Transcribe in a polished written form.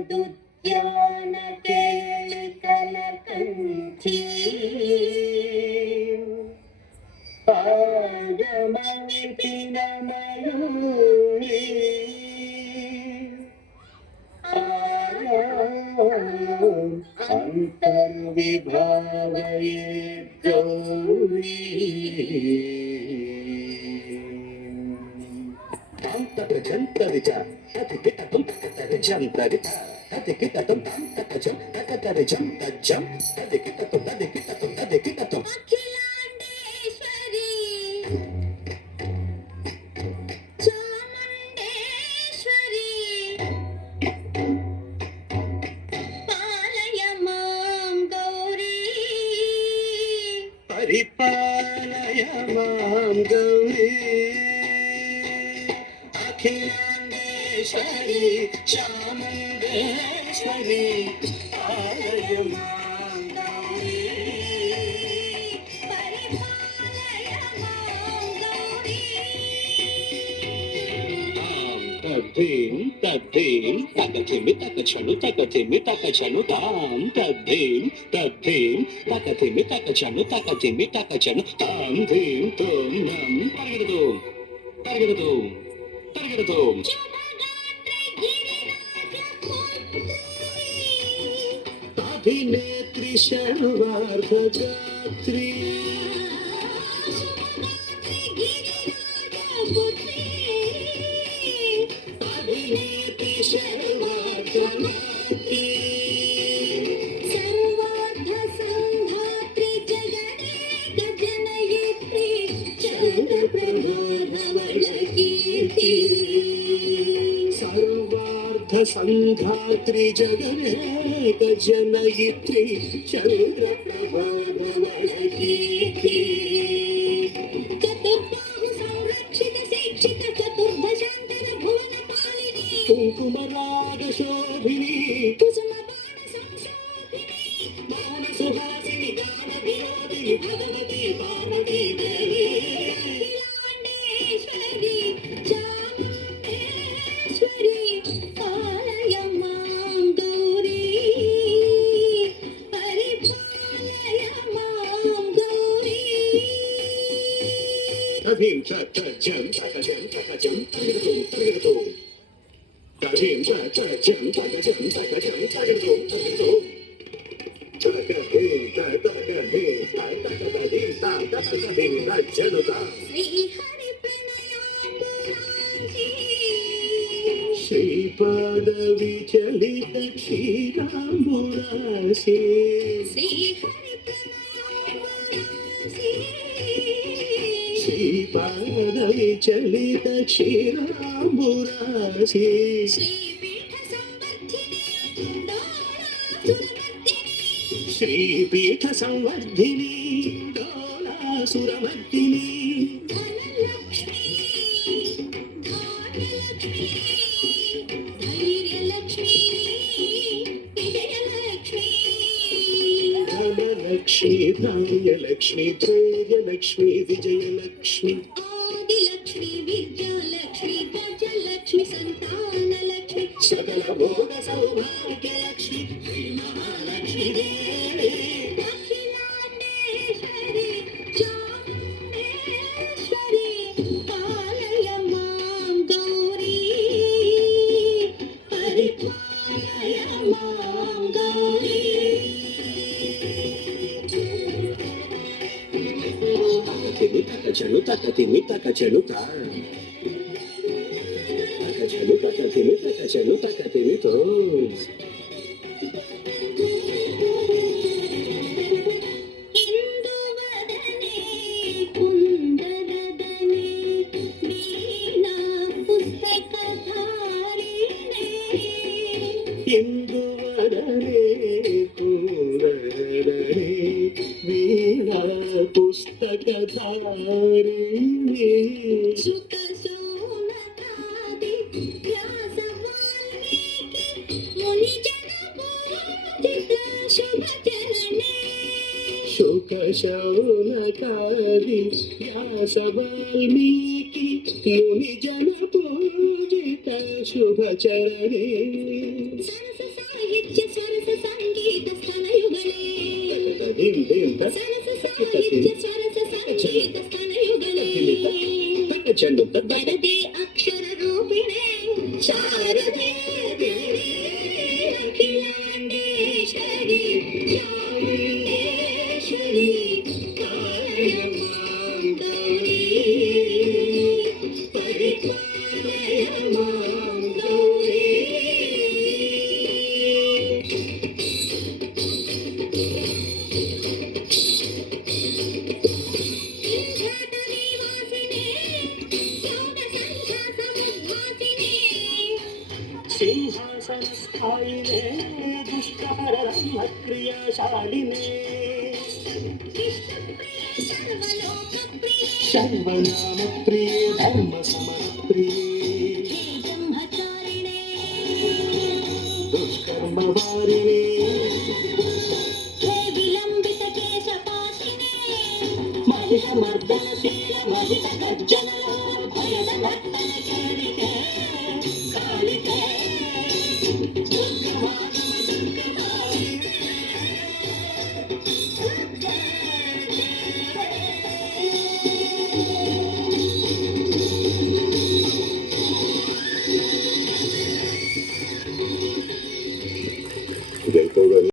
ಉಪನಿಷದುದ್ಯಾನ ಕೇಳಿಕಲ ಕಂಠಿ ಪಾದಮಣಿಪಿನ ಮಯೂರಿ ಅಂತರ್ವಿಭಾವಯೇ ಗೌರಿ జంతరిచ తతికిటతం తకతరి జంతరిత తతికిటతం తకజం తకతరి జంతజం తతికిటతం తతికిటతం తతికిటతం అఖిలాండేశ్వరి చాముండేశ్వరి పాలయ మాం గౌరీ పరిపాలయ మాం గౌరీ అఖిలాండేశ్వరి చాముండేశ్వరి పాలయ మాం గౌరీ పరిపాలయ మాం గౌరీ తద్ధీం తద్ధీం తకథిమి తకచను తకథిమి తకచను తాం తద్ధీం తద్ధీం తకథిమి తకచను తకథిమి తకచను తాం ధీం తోం నం పరిగెడుతూ పరిగెడుతూ పరిగెడుతూ అభినేత్రి శర్వార్ధగాత్రి అభినేత్రి శర్వార్ధగాత్రి సర్వార్ధ సంధాత్రి జగదేక జనయిత్రి చంద్రప్రభోధవళ కీర్తి సర్వార్ధ సంధాత్రి జగదేక జనయిత్రి చంద్రప్రభోధవళ కీర్తి చతుర్బాహు సంరక్షిత శిక్షిత చతుర్భశాంతర భువన పాలిని కుంకుమరాగ శోభిని కుసుమ బాణ సంశోభిని బాణ సుహాసిని గాన వినోదిని భగవతి పార్వతీ దేవి అఖిలాండేశ్వరి చాముండేశ్వరి పాలయ మాం గౌరీ పరిపాలయ మాం గౌరీ తథీం తజం తకజం తకజం తరిగదు తరిగదు తథీం తజం తకజం తకజం తరిగదు తరిగదు తకధీం తకధీం తకధీం తకధీం తజనుత శ్రీహరి ప్రణయోపరాజి శ్రీపాద విచలిత క్షీరాంబురాశి శ్రీహరి ప్రణయోపరాజి శ్రీపాద విచలిత క్షీరాంబురాశి శ్రీపీఠ సంవర్ధిని డోలాసురమర్దిని ధనలక్ష్మి ధాన్యలక్ష్మి ధైర్యలక్ష్మి విజయలక్ష్మి ధనలక్ష్మి ధాన్యలక్ష్మి ధైర్యలక్ష్మి విజయలక్ష్మి ఆదిలక్ష్మి విద్యాలక్ష్మి గజలక్ష్మి సంతానలక్ష్మి సకల భోగ సౌభాగ్యలక్ష్మి శ్రీ మహాలక్ష్మి దేవి అఖిలాండేశ్వరి చాముండేశ్వరి పాలయ మాం గౌరీ పరిపాలయ మాం గౌరీ తకతిమి తకచను తకతిమి తకచను తా తకచను తకతిమి తకచను తకతిమి తో ఇందువదనే కుందరదనే వీణా పుస్తకధారిణే ఇందువదనే కుందరదనే వీణా పుస్తకధారిణే సుత సోనకాది వ్యాస వాల్మీకి ముని జన పూజిత శుభ చరణే శుక శౌనకాది వ్యాస వాల్మీకి ముని జన పూజిత శుభచరణే సరస సాహిత్య సరస సంగీత స్థలయుగలే ధిం ధిం ధ సరస సాహిత్య సరస సంగీత స్థలయుగలే చెండు వరదే అక్షర రూపిణే శారదే దేవి అఖిలాండేశ్వరి చాముండేశ్వరి కాళయమాం గౌరీ పరిపాలయమాం గౌరీ సింహాసనస్థాయినే దుష్టహరరమ్మ క్రియాశాలినే సర్వనామ ప్రియ ధర్మ సమర ప్రియ దుష్కర్మ వారిణి మహిషమర్ద